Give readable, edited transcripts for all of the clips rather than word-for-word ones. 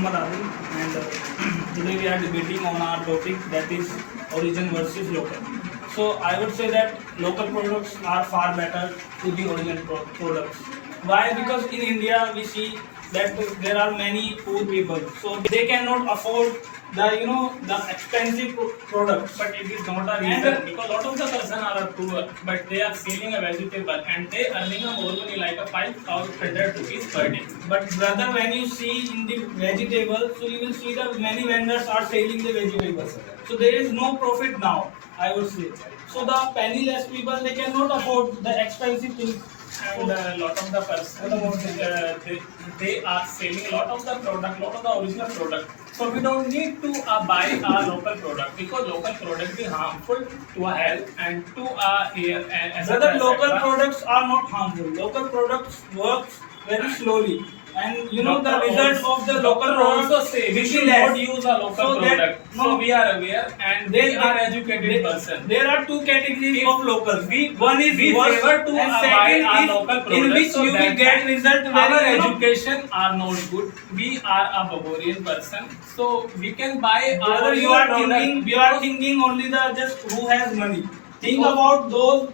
Muhammad Adil, and today we are debating on our topic, that is origin versus local. So I would say that local products are far better to the origin products. Why? Because in India we see that there are many poor people, so they cannot afford the expensive products. But it is not a reason, because lot of the person are poor, but they are selling a vegetable and they earning a more money like a 5,100 rupees per day. But brother, when you see in the vegetable, so you will see that many vendors are selling the vegetables. So there is no profit now, I would say. So the penniless people, they cannot afford the expensive things. And lot of the person they are selling a lot of the product, lot of the original product. So we don't need to buy a local product, because local product is harmful to our health and to our air and Brother, etc. local products are not harmful. Local products works very slowly. And you know the Doctor result of the local also products say we will be should less. not use a local So that- product. no. So we are aware and they are educated person. There are two categories If of locals. we- One is we worse favor to and buy second our is local in products, which so you will that get time result our very education are not good. We are a Bavarian person, so we can buy our Brother, you are thinking only the just who has money. Think Because- about those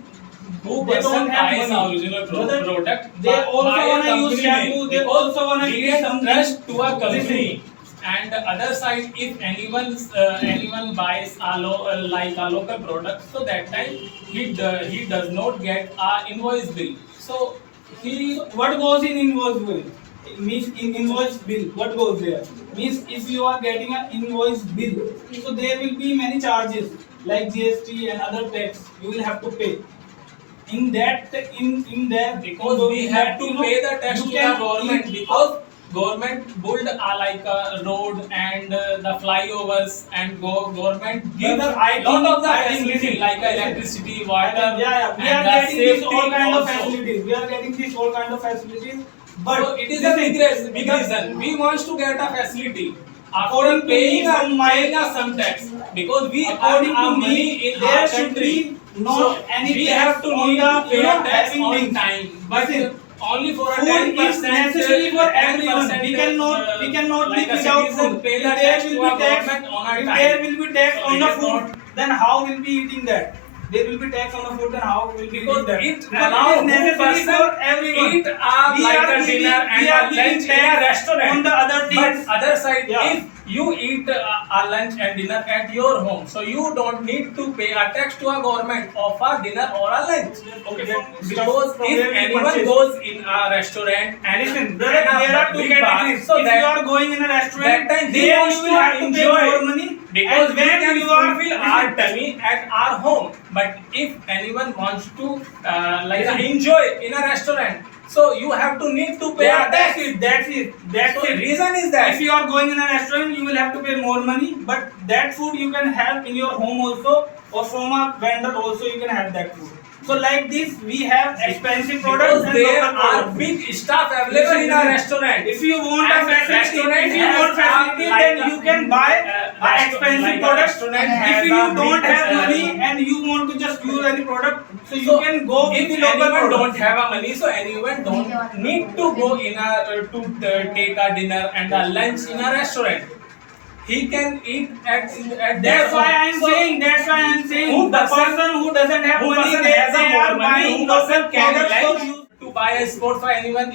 who they person don't have buys money. original Brother, product. they also buy a wanna use company shampoo, name, they because also wanna we use can something. trust to a company. Listen. And the other side, if anyone buys like a local product, so that time he does not get a invoice bill. So he What goes in invoice bill? Means in invoice bill, what goes there? Means if you are getting an invoice bill, so there will be many charges like GST and other tax you will have to pay. In that, because we have to pay the tax to the government, because government build like a road and the flyovers, and government gives Brother, I lot think- of the I think facility listen, like listen. electricity, water, Yeah, we and are the getting this safety all kind of also. facilities. We are getting this all kind of facilities. But So it is a listen, big reason. We want to get a facility. According After to paying me, from my- paying a some tax, because we according earn our to money me, in there our should country. be not So any we tax have to on need the, to pay you know, a tax having on things. time, but Listen, only for a food 10% is necessary for everyone. 10%, We cannot like live a without citizen food. pay If the there tax will to be our tax, government on our if time. there will be tax So on it the is food, not- then how will be eating that? There will be tax on the food, then how will be Because eating that? it Because allow it is necessary person for everyone. eat We like are a giving- dinner we and are a giving lunch in a tax restaurant. on the other things. But other side, Yeah. if you eat a lunch and dinner at your home, so you don't need to pay a tax to a government of a dinner or a lunch. Okay, Because from if where we anyone purchase. goes in a restaurant and Listen, brother, and a there are two big bar, categories. so If that you are going in a restaurant, that time he there wants you to will have to pay enjoy more money. because And we when can you are fulfill our tummy at our home. But if anyone wants to enjoy in a restaurant, so you have to need to pay Yeah, a that's tax. it. That's it. That's So it. reason is that If you are going in a restaurant, you will have to pay more money. But that food you can have in your home also, or from a vendor also you can have that food. So like this, we have expensive products because and there local are products. big staff available in a restaurant. If you want a And facility, restaurant if you has want facility, like then a- you can buy a expensive like a product. restaurant If has you a don't big, have money and you want to just use any product, so you So can go with if the local anyone product. don't have a money, so anyone don't need to go in a to take a dinner and a lunch in a restaurant. He can eat at their That's why home. I'm So, saying. That's why I'm saying. Who The person- person who doesn't have who money, person they has a they more are money, buying who local person can products. So lunch you- to buy a sport for anyone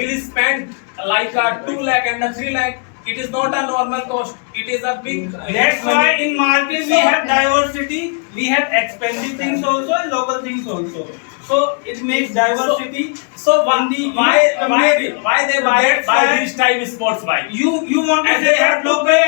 will spend like a 2 lakh and a 3 lakh. It is not a normal cost. It is a big. That's why in market we have diversity. We have expensive things also and local things also. So it makes diversity. So in the why they buy That's why- this type of sports bike? You want to And say they that have to local. pay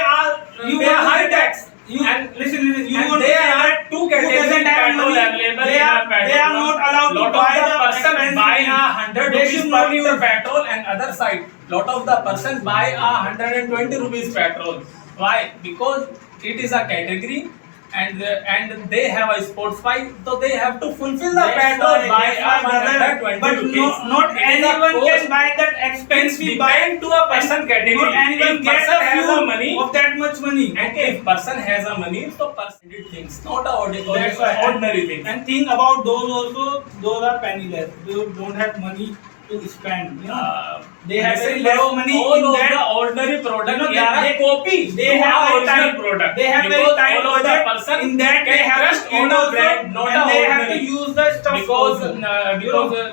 You pay want to high say tax. that- You And- listen. You and want to there say are that two who categories doesn't have petrol money, available they in are our petrol they are pump. not allowed Lot to of buy the the person expensive buy things. 100 They rupees should per not liter use- petrol, and other side lot of the person buy 120 rupees petrol. Why? Because it is a category and they have a sports bike, so they have to fulfill the petrol by That's why, brother. 120 But rupees. not It is a anyone cost. can buy that It's expensive bike. depend to a person category. Not anyone If gets person a has a fuel money, of that much money. and if person has a money, so person did things, not a That's why. ordinary thing. And think about those also. Those are penniless. They don't have money to spend. They They have have very less money all in of that. the ordinary product. You know, They are a copy. They to have our very original tight product. They have very Because tight all of the budget. person In that they can have trust to eat on a also, brand, not and a they have to ordinary. use the stuff Because also. because